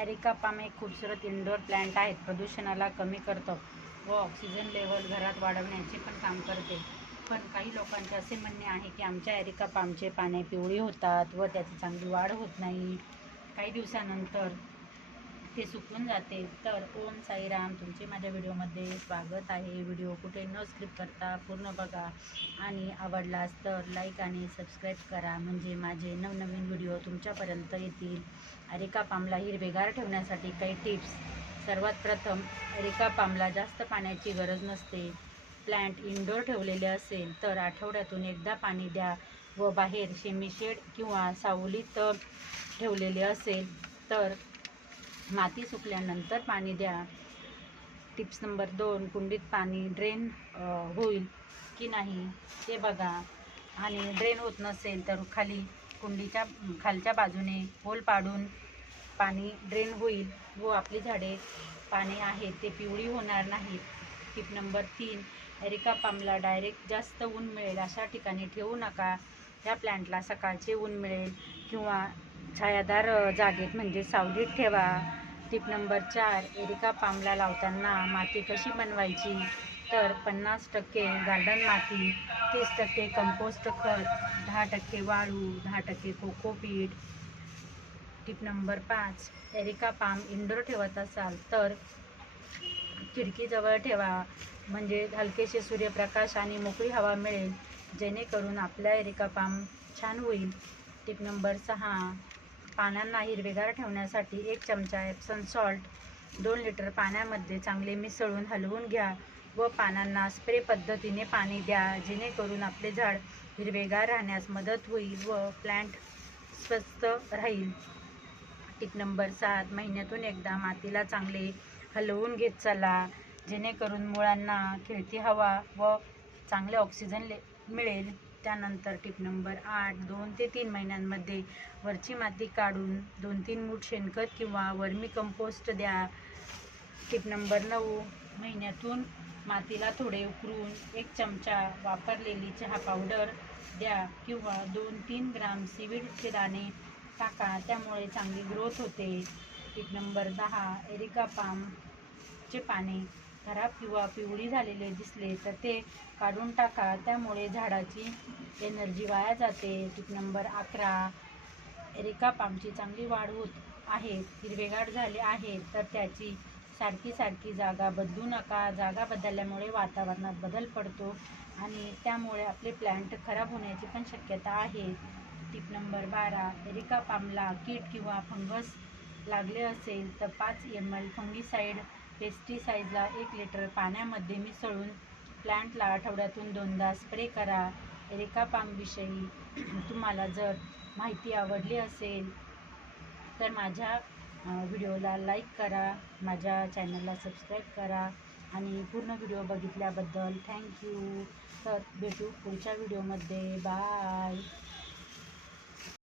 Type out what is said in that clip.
ॲरिका palm एक खूबसूरत indoor plant आहे प्रदूषणाला कमी करतं. व ऑक्सिजन लेवल घरात वाढवण्याचे पण काम करते. पण काही लोकांचे असे म्हणणे आहे की आमच्या ॲरिका पामचे पाने पिवळी होतात व त्याची चांगली वाढ होत नाही. काही दिवसानंतर ते सुकून जाते. तर ओम साईराम तुमचे माझ्या व्हिडिओमध्ये स्वागत आहे. व्हिडिओ कुठे न स्किप करता पूर्ण बघा. आणि आवडलास तर लाईक आणि सबस्क्राईब करा. म्हणजे माझे नवनवीन व्हिडिओ तुमच्यापर्यंत येतील. अरिका पामला हिरवेगार ठेवण्यासाठी काही टिप्स. सर्वात प्रथम अरिका पामला जास्त पाण्याची गरज नसते. प्लांट इनडोअर ठेवलेले असेल तर आठवड्यातून एकदा पाणी द्या व बाहेर शेमीशेड किंवा सावलीत ठेवलेले असेल तर माती सुकल्यानंतर पाणी द्या. टिप्स नंबर दोन कुंडीत पाणी ड्रेन होईल की नाही ते बघा. आणि ड्रेन होत नसेल तर खाली कुंडीच्या खालच्या बाजूने होल पाडून पाणी ड्रेन होईल. व आपली झाडे पाणी आहेत ते पिवळी होणार नाहीत. टिप नंबर तीन एरिका पामला डायरेक्ट जास्त ऊन मिळेल अशा ठिकाणी ठेवू नका. या प्लॅन्टला सकाळचे ऊन मिळेल किंवा छायादार जागेत म्हणजे सावलीत ठेवा. टिप नंबर चार एरिका पामला लावताना माती कशी बनवायची? तर पन्नास टक्के गार्डन माती तीस टक्के कंपोस्ट खत दहा टक्के वाळू दहा टक्के कोकोपीट टिप नंबर पाच एरिका पाम इंडोर ठेवत असाल तर खिडकीजवळ ठेवा. म्हणजे हलकेसे सूर्यप्रकाश आणि मोकळी हवा मिळेल. जेणेकरून आपल्या एरिका पाम छान होईल. टिप नंबर सहा पानांना हिरवेगार ठेवण्यासाठी एक चमचा एप्सन सॉल्ट दोन लिटर पाण्यामध्ये चांगले मिसळून हलवून घ्या व पानांना स्प्रे पद्धतीने पाणी द्या. जेणेकरून आपले झाड हिरवेगार राहण्यास मदत होईल व प्लांट स्वस्त राहील. टिप नंबर सात महिन्यातून एकदा मातीला चांगले हलवून घेत चला. जेणेकरून मुळांना खेळती हवा व चांगले ऑक्सिजन ले मिळेल. त्यानंतर टिप नंबर आठ दोन ते तीन महिन्यांमध्ये वरची माती काढून दोन तीन मूठ शेणखत किंवा वर्मी कंपोस्ट द्या. टिप नंबर नऊ महिन्यातून मातीला थोडे उकरून एक चमचा वापरलेली चहा पावडर द्या किंवा दोन तीन ग्राम सीवीडचे दाणे टाका त्यामुळे चांगली ग्रोथ होते. टिप नंबर दहा एरिका पामचे पाने. खराब किंवा पिवळी झालेले दिसले तर ते काढून टाका. त्यामुळे झाडाची एनर्जी वाया जाते. टिप नंबर अकरा. रेखा पामची चांगली वाढ होत आहे. हिरवेगार झाले आहे तर त्याची सारखी सारखी जागा बदलू नका. जागा बदलल्यामुळे वातावरणात बदल पडतो आणि त्यामुळे आपले प्लॅन्ट खराब होण्याची पण शक्यता आहे. टिप नंबर बारा. एरिका पामला कीट किंवा फंगस लागले असेल तर पाच एम एल फंगीसाईड पेस्टिसाईडला एक लिटर पाण्यामध्ये मिसळून प्लांटला आठवड्यातून दोनदा स्प्रे करा. एरिका पामविषयी तुम्हाला जर माहिती आवडली असेल तर माझ्या व्हिडिओला लाईक करा माझ्या चॅनलला सबस्क्राईब करा आणि पूर्ण व्हिडिओ बघितल्याबद्दल थँक्यू. तर भेटू पुढच्या व्हिडिओमध्ये. बाय.